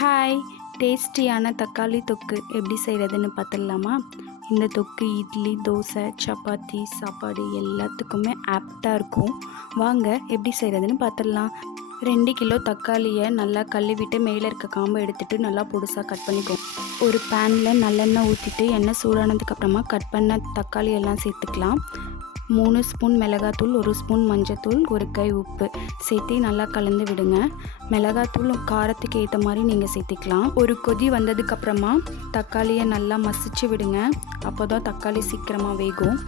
Hi டேஸ்டியான தக்காளி தொக்கு எப்படி செய்கிறதுன்னு பார்த்துடலாமா இந்த தொக்கு இட்லி தோசை சப்பாத்தி சாப்பாடு எல்லாத்துக்குமே ஆப்டாக இருக்கும். வாங்க எப்படி செய்கிறதுன்னு பார்த்துடலாம் ரெண்டு கிலோ தக்காளியை நல்லா கழுவிட்டு மேலே இருக்க காம்பை எடுத்துகிட்டு நல்லா பொடுசாக கட் பண்ணிக்கோ. ஒரு பேனில் நல்லெண்ணெய் ஊற்றிட்டு எண்ணெய் சூடானதுக்கப்புறமா கட் பண்ண தக்காளி எல்லாம் சேர்த்துக்கலாம். மூணு ஸ்பூன் மிளகாத்தூள் ஒரு ஸ்பூன் மஞ்சத்தூள் ஒரு கை உப்பு. சேர்த்து நல்லா கலந்து விடுங்க. மிளகாத்தூள் காரத்துக்கு ஏற்ற மாதிரி நீங்கள் சேர்த்திக்கலாம். ஒரு கொதி வந்ததுக்கப்புறமா தக்காளியை நல்லா மசிச்சு விடுங்க. அப்போ தான் தக்காளி சீக்கிரமாக வேகும்.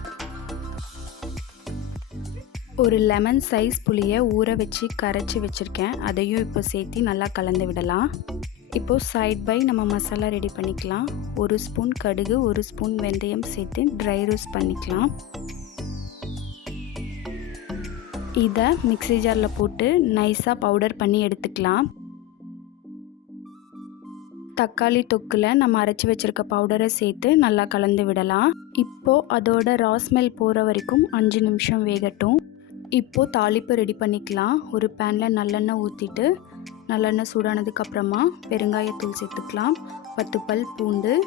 ஒரு லெமன் சைஸ் புளியை ஊற வச்சு கரைச்சி வச்சுருக்கேன். அதையும் இப்போ சேர்த்து நல்லா கலந்து விடலாம். இப்போது சைட் பை நம்ம மசாலா ரெடி பண்ணிக்கலாம். ஒரு ஸ்பூன் கடுகு ஒரு ஸ்பூன் வெந்தயம் சேர்த்து ட்ரை ரோஸ்ட் பண்ணிக்கலாம். இதை மிக்ஸி ஜாரில் போட்டு நைஸாக பவுடர் பண்ணி எடுத்துக்கலாம். தக்காளி தொக்கில் நம்ம அரைச்சி வச்சுருக்க பவுடரை சேர்த்து நல்லா கலந்து விடலாம். இப்போது அதோட ராஸ்மெல் போகிற வரைக்கும் அஞ்சு நிமிஷம் வேகட்டும். இப்போது தாளிப்பு ரெடி பண்ணிக்கலாம். ஒரு பேனில் நல்லெண்ணெய் ஊற்றிட்டு நல்லெண்ணெய் சூடானதுக்கப்புறமா பெருங்காயத்தூள் சேர்த்துக்கலாம். பத்து பல் பூண்டு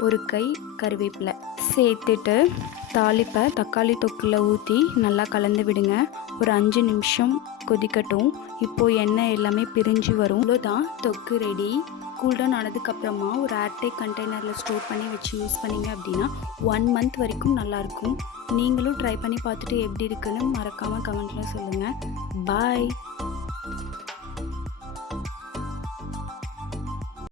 ஒரு கை கருவேப்பிலை. சேர்த்துட்டு தாளிப்பை தக்காளி தொக்கில் ஊற்றி நல்லா கலந்து விடுங்க. ஒரு அஞ்சு நிமிஷம் கொதிக்கட்டும். இப்போது எண்ணெய் எல்லாமே பிரிஞ்சு வரும். இவ்வளோதான் தொக்கு ரெடி கூல்டவுன் ஆனதுக்கப்புறமா ஒரு ஏர்டேக் கண்டெய்னரில் ஸ்டோர் பண்ணி வச்சு யூஸ் பண்ணிங்க அப்படின்னா ஒன் மந்த் வரைக்கும் நல்லாயிருக்கும் நீங்களும் ட்ரை பண்ணி பார்த்துட்டு எப்படி இருக்குன்னு மறக்காமல் கமெண்ட்டில் சொல்லுங்கள் பாய்